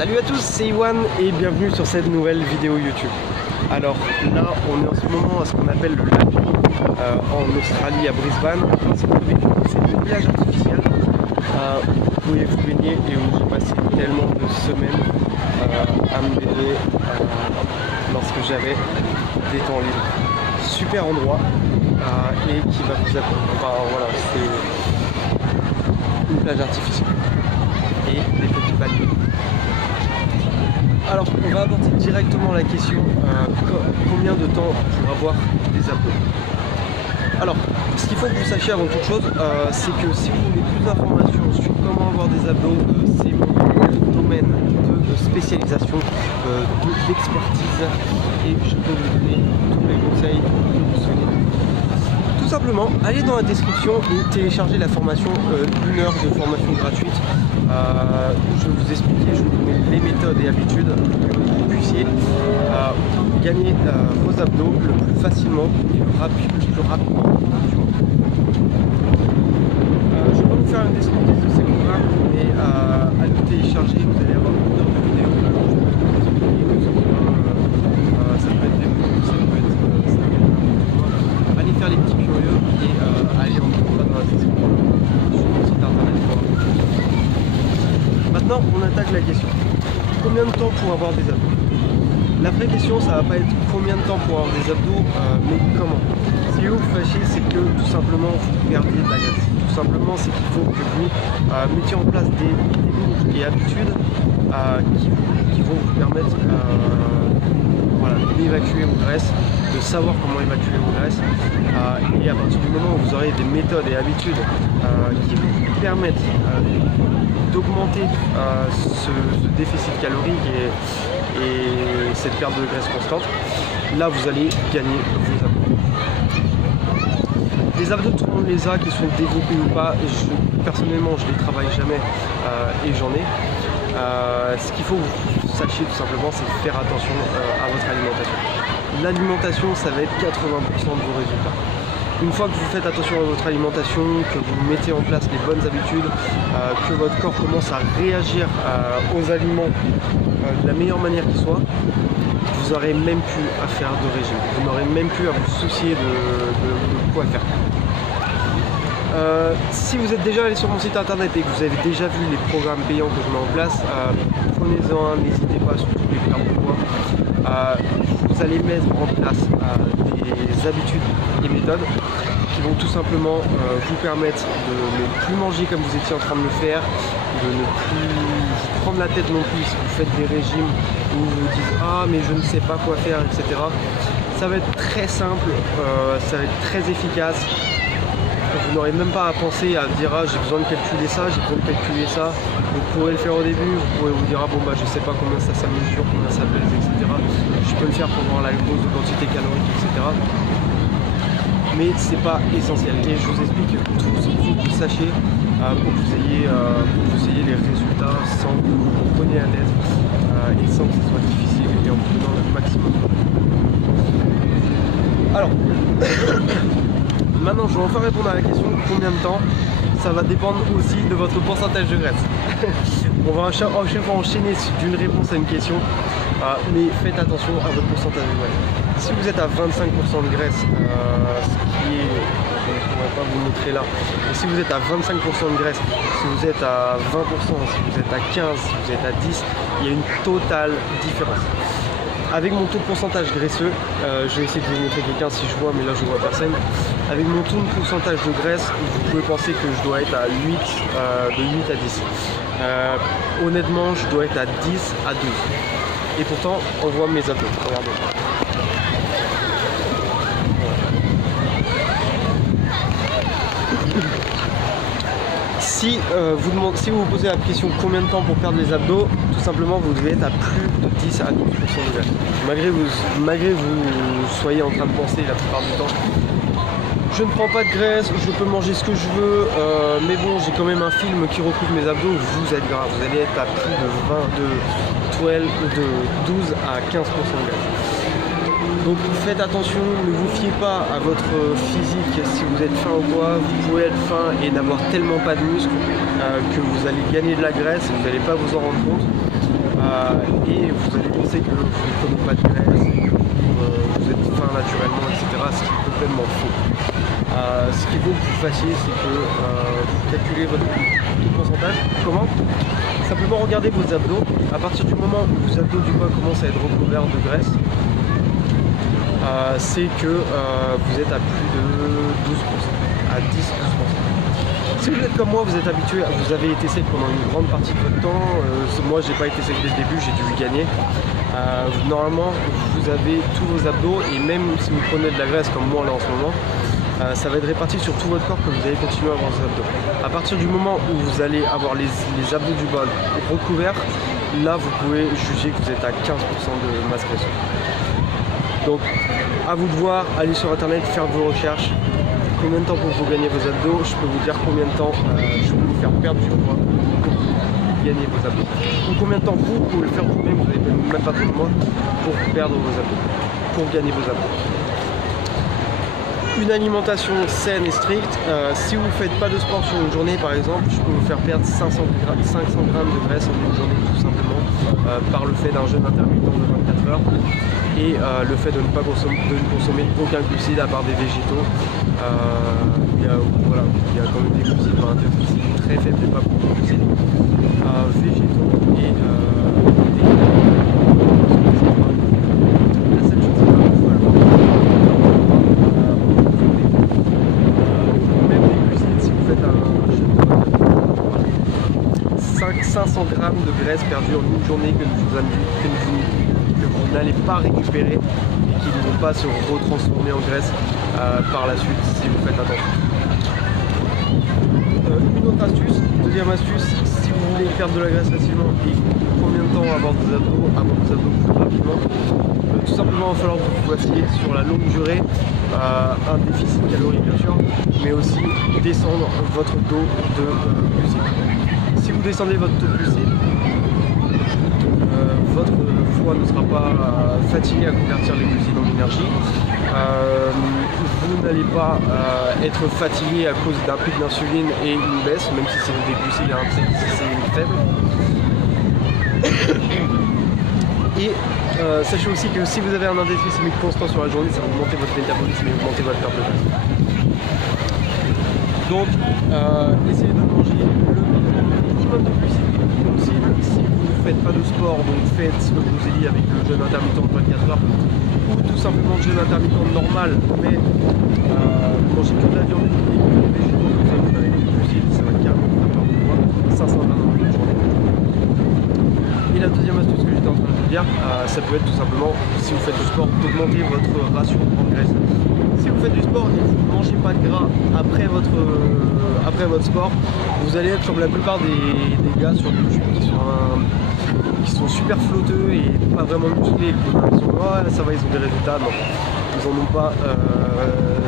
Salut à tous, c'est Iwan et bienvenue sur cette nouvelle vidéo YouTube. Alors là, on est en ce moment à ce qu'on appelle le lac en Australie, à Brisbane. C'est une plage artificielle où vous pouvez vous baigner et où j'ai passé tellement de semaines à me baigner lorsque j'avais des temps libres. Super endroit et qui va vous apprendre. Enfin voilà, c'est une plage artificielle et des petits palmiers. Alors, on va aborder directement la question combien de temps pour avoir des abdos. Alors, ce qu'il faut que vous sachiez avant toute chose, c'est que si vous voulez plus d'informations sur comment avoir des abdos, c'est mon domaine de spécialisation, d'expertise, et je peux vous donner tous les conseils que vous souhaitez. Tout simplement, allez dans la description et téléchargez la formation, 1 heure de formation gratuite. Je vais vous expliquer, je vais vous donner les méthodes et habitudes pour que vous puissiez gagner vos abdos le plus facilement et le plus rapidement du monde. Je ne vais pas vous faire une description de ces programmes, mais à le télécharger, vous allez avoir une heure de vidéo. Ça peut être des mots, ça peut être allez faire les petits curieux et allez en trouver dans la description sur mon site internet. Maintenant, on attaque la question. Combien de temps pour avoir des abdos? La vraie question, ça va pas être combien de temps pour avoir des abdos, mais comment. Si vous vous fâchez, c'est que tout simplement vous perdiez de la graisse. Tout simplement, c'est qu'il faut que vous mettiez en place des techniques et habitudes qui vont vous permettre d'évacuer vos graisses, de savoir comment évacuer vos graisses. Et à partir du moment où vous aurez des méthodes et habitudes qui vous permettent d'augmenter ce déficit calorique et cette perte de graisse constante, là vous allez gagner vos abdos. Les abdos, tout le monde les a, qu'ils sont développés ou pas, personnellement je les travaille jamais et j'en ai. Ce qu'il faut que vous sachiez tout simplement, c'est faire attention à votre alimentation. L'alimentation, ça va être 80% de vos résultats. Une fois que vous faites attention à votre alimentation, que vous mettez en place les bonnes habitudes, que votre corps commence à réagir aux aliments de la meilleure manière qui soit, vous n'aurez même plus à faire de régime. Vous n'aurez même plus à vous soucier de quoi faire. Si vous êtes déjà allé sur mon site internet et que vous avez déjà vu les programmes payants que je mets en place, prenez-en un, n'hésitez pas, surtout les pertes de poids. Vous allez mettre en place des habitudes et méthodes qui vont tout simplement vous permettre de ne plus manger comme vous étiez en train de le faire, de ne plus vous prendre la tête non plus si vous faites des régimes où vous vous dites ah mais je ne sais pas quoi faire, etc. Ça va être très simple, ça va être très efficace. Vous n'aurez même pas à penser à dire ah j'ai besoin de calculer ça, j'ai besoin de calculer ça. Vous pourrez le faire au début, vous pourrez vous dire ah bon bah je sais pas combien ça mesure, combien ça pèse, etc. Je peux le faire pour voir la dose de quantité calorique, etc. Mais c'est pas essentiel. Et je vous explique tout ce qu'il faut que vous sachiez pour que vous ayez les résultats sans que vous vous preniez la tête et sans que ce soit difficile et en vous donnant le maximum. Alors maintenant, je vais enfin répondre à la question combien de temps. Ça va dépendre aussi de votre pourcentage de graisse. On va à chaque fois enchaîner d'une réponse à une question, mais faites attention à votre pourcentage de graisse. Si vous êtes à 25% de graisse, ce qui est, je ne pourrais pas vous montrer là, mais si vous êtes à 25% de graisse, si vous êtes à 20%, si vous êtes à 15%, si vous êtes à 10%, il y a une totale différence. Avec mon taux de pourcentage graisseux, je vais essayer de vous montrer quelqu'un si je vois, mais là je vois personne. Avec mon taux de pourcentage de graisse, vous pouvez penser que je dois être à 8, de 8 à 10. Honnêtement, je dois être à 10 à 12. Et pourtant, on voit mes abdos. Regardez. Si vous vous posez la question combien de temps pour perdre les abdos, tout simplement vous devez être à plus de 10 à 12% de graisse. Malgré vous soyez en train de penser la plupart du temps, je ne prends pas de graisse, je peux manger ce que je veux, mais bon j'ai quand même un film qui recouvre mes abdos, vous êtes grave, vous allez être à plus de 12 à 15% de graisse. Donc faites attention, ne vous fiez pas à votre physique. Si vous êtes fin ou quoi, vous pouvez être fin et n'avoir tellement pas de muscles que vous allez gagner de la graisse et vous n'allez pas vous en rendre compte. et vous allez penser que vous ne prenez pas de graisse, et que vous êtes fin naturellement, etc. Ce qui est complètement faux. Ce qu'il faut que vous fassiez, c'est que vous calculez votre pourcentage. Comment? Simplement regardez vos abdos. À partir du moment où vos abdos du bas commencent à être recouverts de graisse, c'est que vous êtes à plus de 12%, à 10-12%. Si vous êtes comme moi, vous êtes habitué, vous avez été sec pendant une grande partie de votre temps. Moi, j'ai pas été sec dès le début, j'ai dû gagner. Normalement, vous avez tous vos abdos, et même si vous prenez de la graisse comme moi là en ce moment, ça va être réparti sur tout votre corps que vous allez continuer à avoir vos abdos. À partir du moment où vous allez avoir les abdos du bas recouverts, là vous pouvez juger que vous êtes à 15% de masse graisseuse. Donc à vous de voir, allez sur internet, faire vos recherches. Combien de temps pour vous gagner vos abdos? Je peux vous dire combien de temps je peux vous faire perdre du poids pour gagner vos abdos. Ou combien de temps vous pouvez le faire vous-même, vous n'avez même pas besoin de moi pour perdre vos abdos, pour gagner vos abdos. Une alimentation saine et stricte. Si vous ne faites pas de sport sur une journée par exemple, je peux vous faire perdre 500 grammes de graisse en une journée tout simplement par le fait d'un jeûne intermittent de 24 heures et le fait de ne consommer aucun glucide à part des végétaux. Il y a quand même des glucides, des glucides très faibles et pas beaucoup de glucides végétaux et des même des glucides si vous faites un jeûne de 500 grammes de graisse perdue en une journée que vous n'allez pas récupérer et qui ne vont pas se retransformer en graisse par la suite si vous faites attention. Une autre astuce, deuxième astuce, si vous voulez perdre de la graisse facilement et combien de temps avoir des abdos plus rapidement, tout simplement il va falloir que vous fassiez sur la longue durée un déficit calorique bien sûr, mais aussi descendre votre taux de glucides. Si vous descendez votre taux de glucides, votre foie ne sera pas fatigué à convertir les glucides en énergie. Vous n'allez pas être fatigué à cause d'un pic d'insuline et une baisse, même si c'est des glucides c'est faible. Et sachez aussi que si vous avez un indice glycémique constant sur la journée, ça va augmenter votre métabolisme et augmenter votre perte de graisse. Donc, essayez de manger le minimum de glucides possible. Si vous ne faites pas de sport, donc faites ce que je vous ai dit avec le jeûne intermittent de 24 heures ou tout simplement le jeûne intermittent normal, mais mangez que de la viande et que des végétaux, comme ça vous avez des glucides, ça va carrément faire peur de moi. 500 grammes dans une journée. Et la deuxième astuce que j'étais en train de vous dire, ça peut être tout simplement, si vous faites du sport, d'augmenter votre ration en graisse. Si vous faites du sport et que vous ne mangez pas de gras après votre sport, vous allez être comme la plupart des gars sur YouTube qui sont super flotteux et pas vraiment musclés. Ils sont ouais, ça va, ils ont des résultats. Non, ils en ont pas.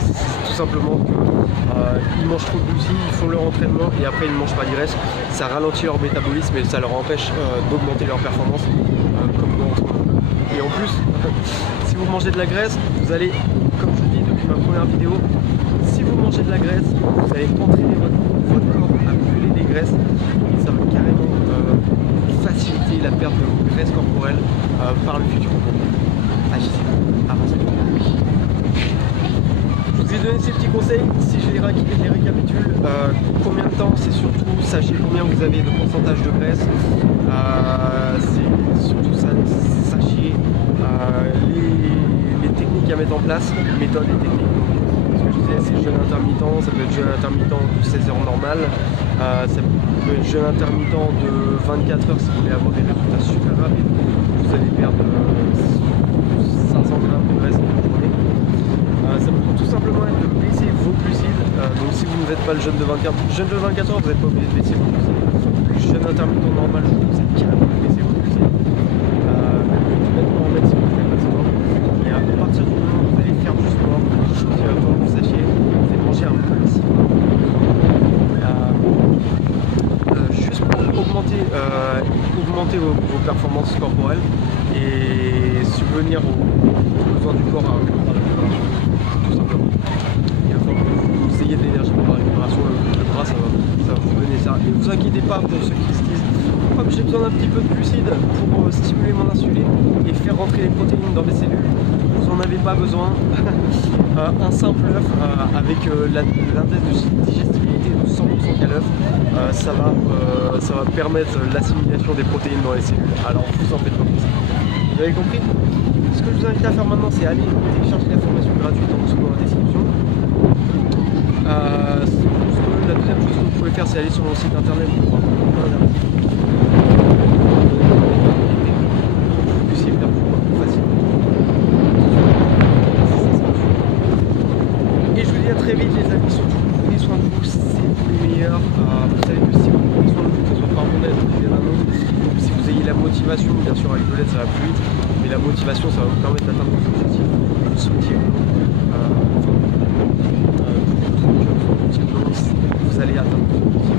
C'est tout simplement qu'ils mangent trop de glucides, ils font leur entraînement et après ils ne mangent pas de graisse. Ça ralentit leur métabolisme et ça leur empêche d'augmenter leur performance comme nous en ce moment. Et en plus, si vous mangez de la graisse, vous allez, comme je dis depuis ma première vidéo, si vous mangez de la graisse, vous allez entraîner votre corps à brûler des graisses et ça va carrément faciliter la perte de vos graisses corporelles par le futur. Agissez, avancez. Je vous ai donné ces petits conseils, si je les récapitule, combien de temps, c'est surtout, sachez combien vous avez de pourcentage de graisse, c'est surtout ça, sachez les techniques à mettre en place, méthodes et techniques. Ce que je disais, c'est jeûne intermittent, ça peut être jeûne intermittent de 16 heures normal, ça peut être jeûne intermittent de 24 heures si vous voulez avoir des résultats super rapides, vous allez perdre 500 grammes de graisse dans une journée. Ça peut tout simplement être de baisser vos glucides, donc si vous ne faites pas le jeûne de 24 heures, vous n'êtes pas obligé de baisser vos glucides. Le jeûne intermittent normal, je vous conseille carrément de baisser vos glucides, même si vous ne faites pas de sport. Et à partir du moment où vous allez faire du sport, chose qu'il va falloir que vous sachiez, vous allez manger un maximum. Juste pour augmenter vos performances corporelles et subvenir aux besoins du corps à la récupération, tout simplement. Il va falloir que vous ayez de l'énergie pour la récupération, le gras ça va vous donner ça. Et ne vous inquiétez pas pour ceux qui se disent comme j'ai besoin d'un petit peu de glucides pour stimuler mon insuline et faire rentrer les protéines dans mes cellules, vous n'en avez pas besoin. Un simple œuf avec l'indice de digestibilité de 100% qu'a l'œuf, ça va permettre l'assimilation des protéines dans les cellules. Alors vous en faites pas pour ça. Vous avez compris? Ce que je vous invite à faire maintenant, c'est aller télécharger la formation gratuite en dessous dans la description. La deuxième chose que vous pouvez faire, c'est aller sur mon site internet pour voir plein d'articles. Et je vous dis à très vite les amis, surtout prenez soin de vous, c'est vous les meilleurs. Vous savez que si vous prenez soin de vous, que ce soit par mon aide ou bien d'un autre, si vous ayez la motivation, bien sûr avec de l'aide ça va plus vite, mais la motivation ça va vous permettre d'atteindre vos objectifs, vous le souhaitiez ou non. Vous allez atteindre vos objectifs.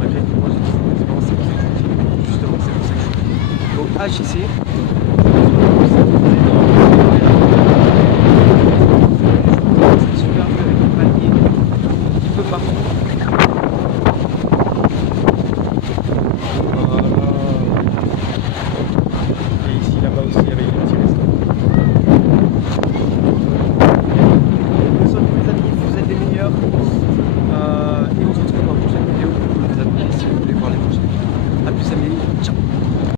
Malgré que moi j'ai des expériences, c'est pour ça que je suis justement, c'est pour ça que je suis. Donc agissez.